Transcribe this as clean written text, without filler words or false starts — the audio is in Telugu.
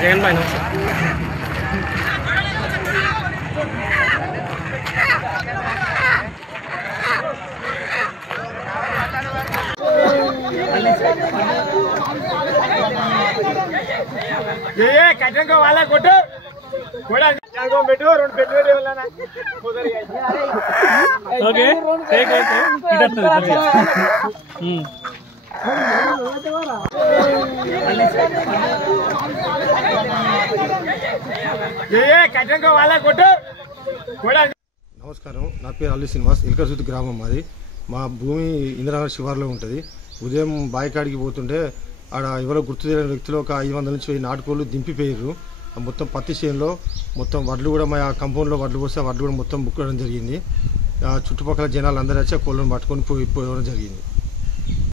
జగన్ భాయ్ కట్టంగా వాళ్ళ కొట్టు పెట్టు 2 పెట్టు కట్టంగా వాళ్ళ కొట్టు. నమస్కారం, నా పేరు అల్లి శ్రీనివాస్. ఇల్కర్సుద్ది గ్రామం మాది. మా భూమి ఇందిరానగర్ శివార్లో ఉంటుంది. ఉదయం బాయికాడికి పోతుంటే ఆడ ఎవరో గుర్తు తెలియని వ్యక్తులు ఒక 500 నుంచి 1000 నాటుకోళ్లు దింపిపోయారు. మొత్తం పత్తి చేనులో మొత్తం వడ్లు కూడా మా కంపౌండ్లో వడ్లు పోస్తే వడ్లు కూడా మొత్తం బుక్కడం జరిగింది. చుట్టుపక్కల జనాలు అందరూ వచ్చి ఆ కోళ్ళను పట్టుకొని పోవడం జరిగింది.